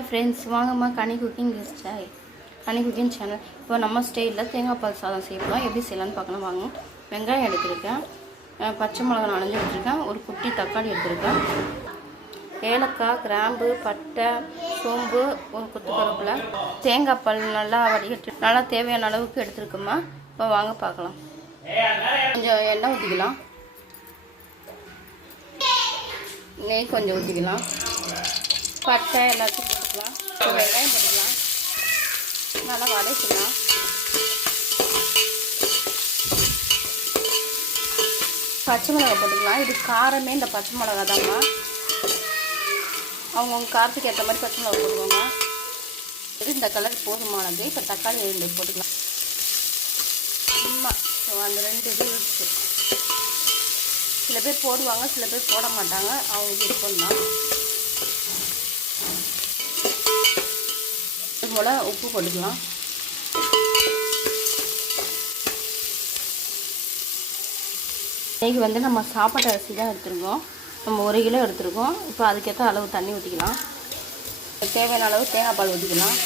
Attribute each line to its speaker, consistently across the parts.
Speaker 1: Hi friends வாங்கம்மா Kani cooking Sai கனி cooking channel இப்போ நம்ம ஸ்டைலில் தேங்காய் பால் சாதம் செய்யலாம் எப்படி செய்யலான்னு பார்க்கலாம் வாங்க. வெங்காயம் எடுத்திருக்கேன். பச்சை மிளகா நனைஞ்சு எடுத்துருக்கேன். ஒரு குட்டி தக்காளி எடுத்திருக்கேன். ஏலக்காய் கிராம்பு பட்டை சோம்பு ஒரு குத்து கருவேப்பிலை. தேங்காய் பால் நல்லா வடிகட்டு நல்லா தேவையான அளவுக்கு எடுத்துருக்குமா இப்போ வாங்க பார்க்கலாம். கொஞ்சம் எண்ணெய் ஊற்றிக்கலாம் நெய் கொஞ்சம் ஊற்றிக்கலாம் பட்டை எல்லாத்தையும் இப்போ வெங்காயம் போட்டுக்கலாம் நல்லா வதக்கிக்கலாம். பச்சை மிளகா போட்டுக்கலாம். இது காரமே இந்த பச்சை மிளகா தாம்மா அவங்கவுங்க காரத்துக்கு ஏற்ற மாதிரி பச்சை மிளகா போட்டுக்கோங்க. இது இந்த கலர் போதுமானது. இப்போ தக்காளி ரெண்டு போட்டுக்கலாம். சும்மா. ஸோ அந்த ரெண்டு இது இருக்கு. சில பேர் போடுவாங்க சில பேர் போட மாட்டாங்க. அவங்க விருப்பம் தான் போல் உப்பு போட்டுக்கலாம். இன்றைக்கி வந்து நம்ம சாப்பாட்டு அரிசி தான் எடுத்துருக்கோம். நம்ம ஒரு கிலோ எடுத்துருக்கோம். இப்போ அதுக்கேற்ற அளவு தண்ணி ஊற்றிக்கலாம் தேவையான அளவு தேங்காய் பால் ஊற்றிக்கலாம்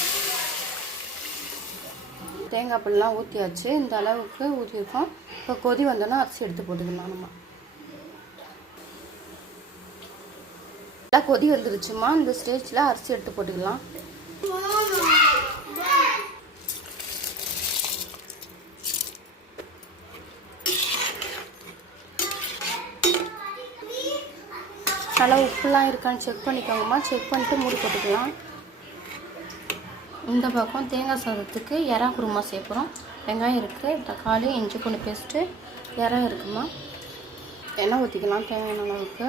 Speaker 1: தேங்காய் பால்லாம் ஊற்றியாச்சு இந்த அளவுக்கு ஊற்றிருக்கோம் இப்போ கொதி வந்தோன்னா அரிசி எடுத்து போட்டுக்கலாம் நம்ம. நல்லா கொதி வந்துருச்சுமா இந்த ஸ்டேஜில் அரிசி எடுத்து போட்டுக்கலாம். நல்லா உப்புலாம் இருக்கான்னு செக் பண்ணிக்கோங்கம்மா. செக் பண்ணிட்டு மூடி போட்டுக்கலாம். இந்த பக்கம் தேங்காய் சாதத்துக்கு இறா குருமா சேர்க்குறோம் வெங்காயம் இருக்குது தக்காளி இஞ்சி பூண்டு பேஸ்ட்டு. இறா இருக்குமா? எண்ணெய் ஊற்றிக்கலாம் தேங்காய் அளவுக்கு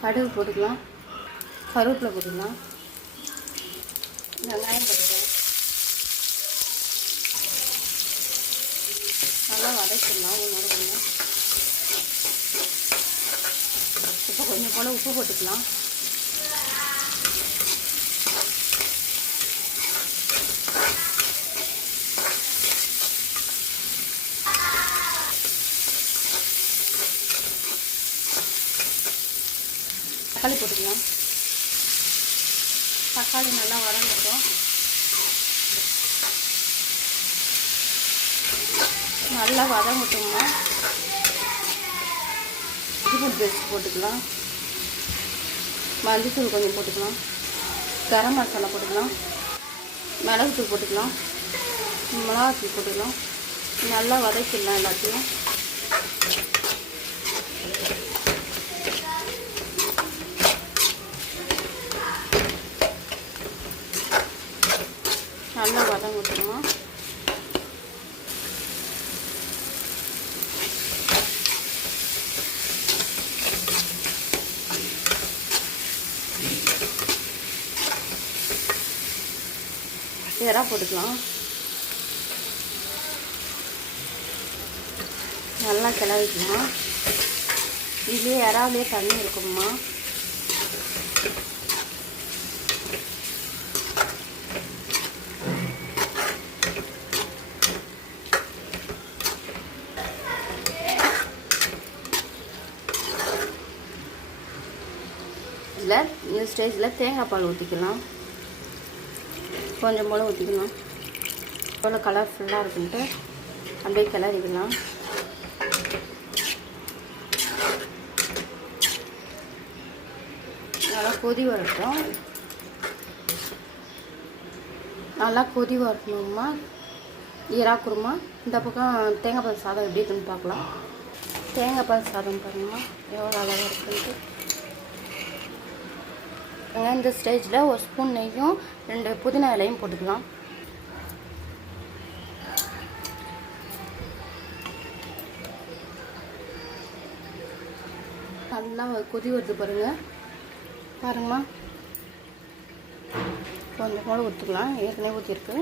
Speaker 1: கடுகு போட்டுக்கலாம். கருவேப்பிலை போட்டுக்கலாம். வெங்காயம் போட்டுக்கலாம். நல்லா வதக்கிடலாம் ஒன்றோட ஒன்று இப்போ கொஞ்சம் போல் உப்பு போட்டுக்கலாம். தக்காளி போட்டுக்கலாம். தக்காளி நல்லா வதங்கட்டும். நல்லா வதங்கட்டுங்க. இது பேஸ்ட் போட்டுக்கலாம். மஞ்சத்தூள் கொஞ்சம் போட்டுக்கலாம். கரம் மசாலா போட்டுக்கலாம். மிளகுத்தூள் போட்டுக்கலாம். மிளகாத்தூள் போட்டுக்கலாம். நல்லா வதக்கிடலாம் எல்லாத்தையும் நல்லா வதங்கட்டுமா எறா போட்டுக்கலாம். நல்லா கிளவிக்கலாம் இதுலேயே எறாவிலே தண்ணி இருக்கும்மா. இதில் இந்த ஸ்டேஜில் தேங்காய் பால் ஊற்றிக்கலாம் கொஞ்சம் போல் ஊற்றிக்கலாம் எவ்வளோ கலர்ஃபுல்லாக இருக்குன்ட்டு அப்படியே கிளறிக்கலாம். நல்லா கொதி வரட்டும். நல்லா கொதி வரணுமா ஈரா குருமா. இந்த பக்கம் தேங்காய் பால் சாதம் எப்படி இருக்குன்னு பார்க்கலாம். தேங்காய் பால் சாதம் பாருங்கம்மா. எவ்வளோ அழகாக இருக்குன்ட்டு இந்த ஸ்டேஜில் ஒரு ஸ்பூன் நெய்யும் ரெண்டு புதினா இலையும் போட்டுக்கலாம். நல்லா கொதி வருது பாருங்க. பாருங்கம்மா. கொஞ்சம் கூட ஊற்றுக்கலாம் ஏற்கனவே ஊற்றிருக்கு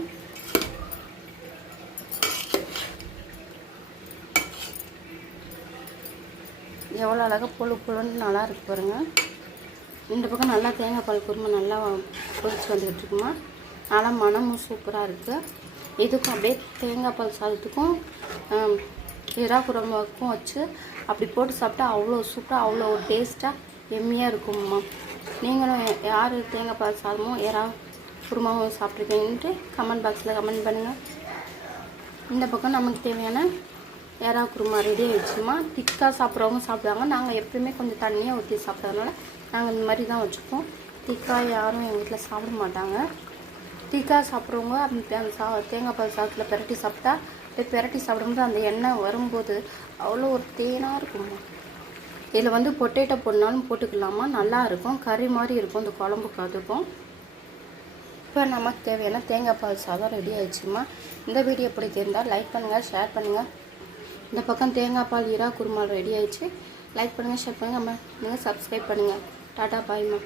Speaker 1: எவ்வளோ அழகாக புழு புழுன்னு நல்லா இருக்கு பாருங்கள் இந்த பக்கம் நல்லா தேங்காய் பால் குருமா நல்லா கொதிச்சு வந்துக்கிட்டு இருக்குமா நல்லா மனமும் சூப்பராக இருக்குது இதுக்கும் அப்படியே தேங்காய் பால் சாதத்துக்கும் இறா குருமாவுக்கும் வச்சு அப்படி போட்டு சாப்பிட்டா அவ்வளோ சூப்பராக அவ்வளோ டேஸ்ட்டாக எம்மியாக இருக்கும்மா. நீங்களும் யார் தேங்காய் பால் சாதமும் இறா குருமாவும் சாப்பிட்ருக்கீங்கன்ட்டு கமெண்ட் பாக்ஸில் கமெண்ட் பண்ணுங்கள் இந்த பக்கம் நமக்கு தேவையான ஏறா குருமா ரெடி ஆகிடுச்சுமா திக்காக சாப்பிட்றவங்க சாப்பிடுவாங்க. நாங்கள் எப்பயுமே கொஞ்சம் தண்ணியாக ஊற்றி சாப்பிட்றதுனால நாங்கள் இந்த மாதிரி தான் வச்சுப்போம். திக்காக யாரும் எங்கள் வீட்டில் சாப்பிட மாட்டாங்க. திக்காக சாப்பிட்றவங்க அந்த சா தேங்காய் பால் சாதத்தில் பெரட்டி சாப்பிட்டா அப்படியே பெரட்டி சாப்பிடும்போது அந்த எண்ணெய் வரும்போது அவ்வளோ ஒரு தேனாக இருக்குமா இதில் வந்து பொட்டேட்டோ போடனாலும் போட்டுக்கலாமா? நல்லா இருக்கும். கறி மாதிரி இருக்கும். இந்த குழம்புக்கு அதுக்கும் இப்போ நமக்கு தேவையான தேங்காய் பால் சாதம் ரெடி ஆயிடுச்சுமா. இந்த வீடியோ பிடிச்சிருந்தால் லைக் பண்ணுங்கள் ஷேர் பண்ணுங்கள் இந்த பக்கம் தேங்காய் பால் ஈரா குருமா ரெடி ஆயிடுச்சு. லைக் பண்ணுங்கள் ஷேர் பண்ணுங்கள் நம்ம நீங்கள் சப்ஸ்கிரைப் பண்ணுங்கள் டாட்டா பாய்மா